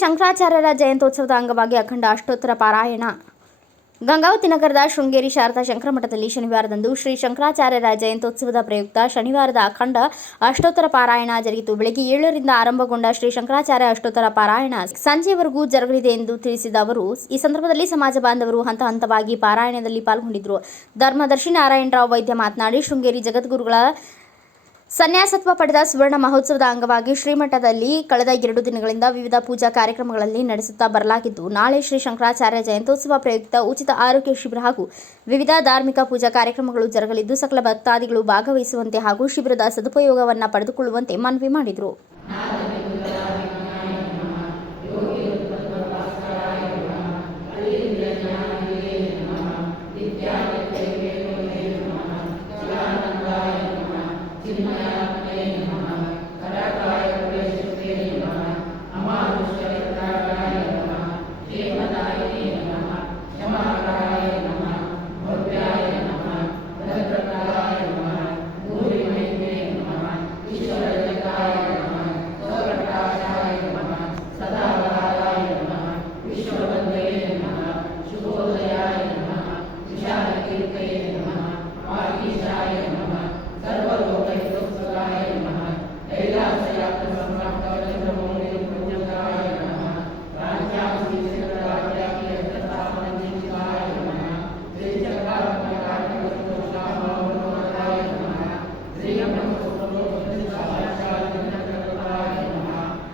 ಶಂಕರಾಚಾರ್ಯರ ಜಯಂತ್ಯೋತ್ಸವದ ಅಂಗವಾಗಿ ಅಖಂಡ ಅಷ್ಟೋತ್ತರ ಪಾರಾಯಣ. ಗಂಗಾವತಿ ನಗರದ ಶೃಂಗೇರಿ ಶಾರದಾ ಶಂಕರ ಮಠದಲ್ಲಿ ಶನಿವಾರದಂದು ಶ್ರೀ ಶಂಕರಾಚಾರ್ಯರ ಜಯಂತ್ಯೋತ್ಸವದ ಪ್ರಯುಕ್ತ ಶನಿವಾರದ ಅಖಂಡ ಅಷ್ಟೋತ್ತರ ಪಾರಾಯಣ ಜರುಗಿತು. ಬೆಳಗ್ಗೆ ಏಳರಿಂದ ಆರಂಭಗೊಂಡ ಶ್ರೀ ಶಂಕರಾಚಾರ್ಯ ಅಷ್ಟೋತ್ತರ ಪಾರಾಯಣ ಸಂಜೆವರೆಗೂ ಜರುಗಲಿದೆ ಎಂದು ತಿಳಿಸಿದ ಅವರು, ಈ ಸಂದರ್ಭದಲ್ಲಿ ಸಮಾಜ ಬಾಂಧವರು ಹಂತ ಹಂತವಾಗಿ ಪಾರಾಯಣದಲ್ಲಿ ಪಾಲ್ಗೊಂಡಿದ್ದರು. ಧರ್ಮದರ್ಶಿ ನಾರಾಯಣರಾವ್ ವೈದ್ಯ ಮಾತನಾಡಿ, ಶೃಂಗೇರಿ ಜಗದ್ಗುರುಗಳ ಸನ್ಯಾಸತ್ವ ಪಡೆದ ಸುವರ್ಣ ಮಹೋತ್ಸವದ ಅಂಗವಾಗಿ ಶ್ರೀಮಠದಲ್ಲಿ ಕಳೆದ ಎರಡು ದಿನಗಳಿಂದ ವಿವಿಧ ಪೂಜಾ ಕಾರ್ಯಕ್ರಮಗಳಲ್ಲಿ ನಡೆಸುತ್ತಾ ಬರಲಾಗಿದ್ದು, ನಾಳೆ ಶ್ರೀ ಶಂಕರಾಚಾರ್ಯ ಜಯಂತೋತ್ಸವ ಪ್ರಯುಕ್ತ ಉಚಿತ ಆರೋಗ್ಯ ಶಿಬಿರ ಹಾಗೂ ವಿವಿಧ ಧಾರ್ಮಿಕ ಪೂಜಾ ಕಾರ್ಯಕ್ರಮಗಳು ಜರುಗಲಿದ್ದು, ಸಕಲ ಭಕ್ತಾದಿಗಳು ಭಾಗವಹಿಸುವಂತೆ ಹಾಗೂ ಶಿಬಿರದ ಸದುಪಯೋಗವನ್ನು ಪಡೆದುಕೊಳ್ಳುವಂತೆ ಮನವಿ ಮಾಡಿದರು.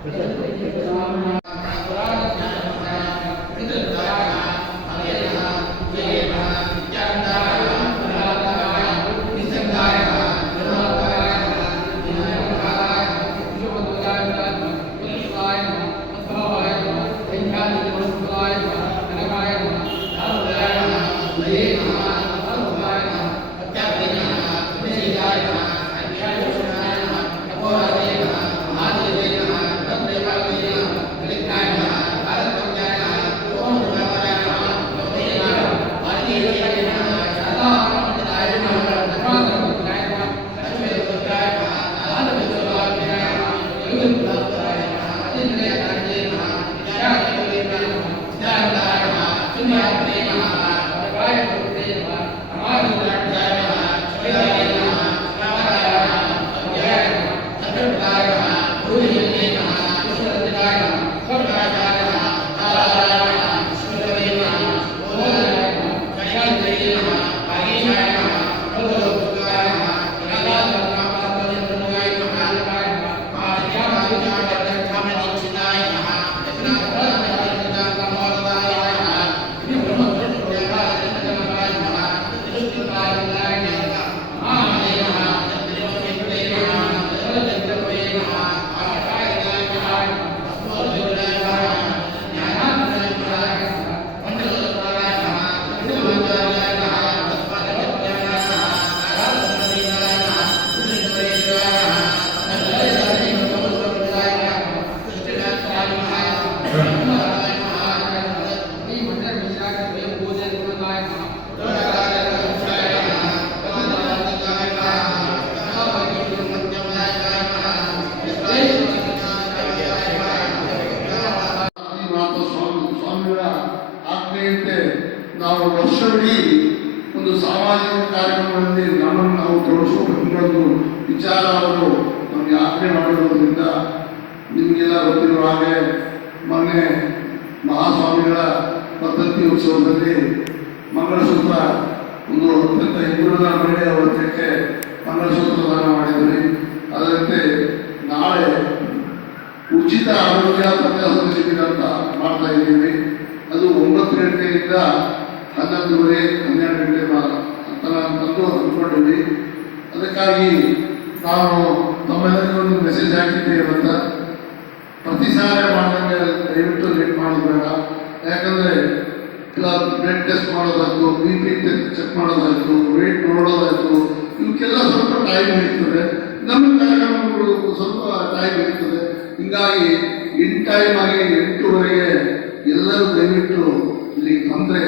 Gracias. ಆಜ್ಞೆಯಂತೆ ನಾವು ವರ್ಷವಿಡೀ ಒಂದು ಸಾಮಾಜಿಕ ಕಾರ್ಯಕ್ರಮದಲ್ಲಿ ನಮ್ಮನ್ನು ನಾವು ತೋರಿಸ್ಕೊಂಡು ವಿಚಾರ ಅವರು ನಮಗೆ ಆಜ್ಞೆ ಮಾಡಿರೋದ್ರಿಂದ ನಿಮಗೆಲ್ಲ ಗೊತ್ತಿರುವ ಹಾಗೆ ಮೊನ್ನೆ ಮಹಾಸ್ವಾಮಿಗಳ ಪದ್ಧತಿ ಉತ್ಸವದಲ್ಲಿ ಮಂಗಳಸೂತ್ರ ಒಂದು ಅತ್ಯಂತ ಹಿಂದುಳಿದ ಮಹಿಳೆಯ ವರ್ಗಕ್ಕೆ ಮಂಗಳಸೂತ್ರ ದಾನ ಮಾಡಿದ್ವಿ ಅದರಂತೆ ನಾಳೆ ಉಚಿತ ಆರೋಗ್ಯ ತಪಾಸಣೆ ಅಂತ ಮಾಡ್ತಾ ಇದ್ದೀವಿ. ಗಂಟೆಯಿಂದ ಹನ್ನೊಂದುವರೆ ಹನ್ನೆರಡು ಗಂಟೆ ಅಂತ ಅಂತಂದು ಅಂದ್ಕೊಂಡಿದ್ವಿ. ಅದಕ್ಕಾಗಿ ನಾನು ತಮ್ಮೆಲ್ಲರಿಗೂ ಒಂದು ಮೆಸೇಜ್ ಹಾಕಿದ್ದೇವೆ ಅಂತ. ಪ್ರತಿ ಸಾರಿ ಮಾಡಿದಂಗೆ ದಯವಿಟ್ಟು ಲೇಟ್ ಮಾಡೋದು ಯಾಕಂದರೆ ಬ್ಲಡ್ ಟೆಸ್ಟ್ ಮಾಡೋದಾಯ್ತು ಬಿ ಪಿ ಚೆಕ್ ಮಾಡೋದಾಯ್ತು ವೇಟ್ ನೋಡೋದಾಯ್ತು, ಇವಕ್ಕೆಲ್ಲ ಸ್ವಲ್ಪ ಟೈಮ್ ಇರ್ತದೆ. ನಮ್ಮ ಕಾರ್ಯಕ್ರಮಗಳು ಸ್ವಲ್ಪ ಟೈಮ್ ಇರ್ತದೆ. ಹೀಗಾಗಿ ಇನ್ ಟೈಮ್ ಆಗಿ ಎಂಟೂವರೆಗೆ ಎಲ್ಲರೂ ದಯವಿಟ್ಟು ಇಲ್ಲಿ ತೊಂದರೆ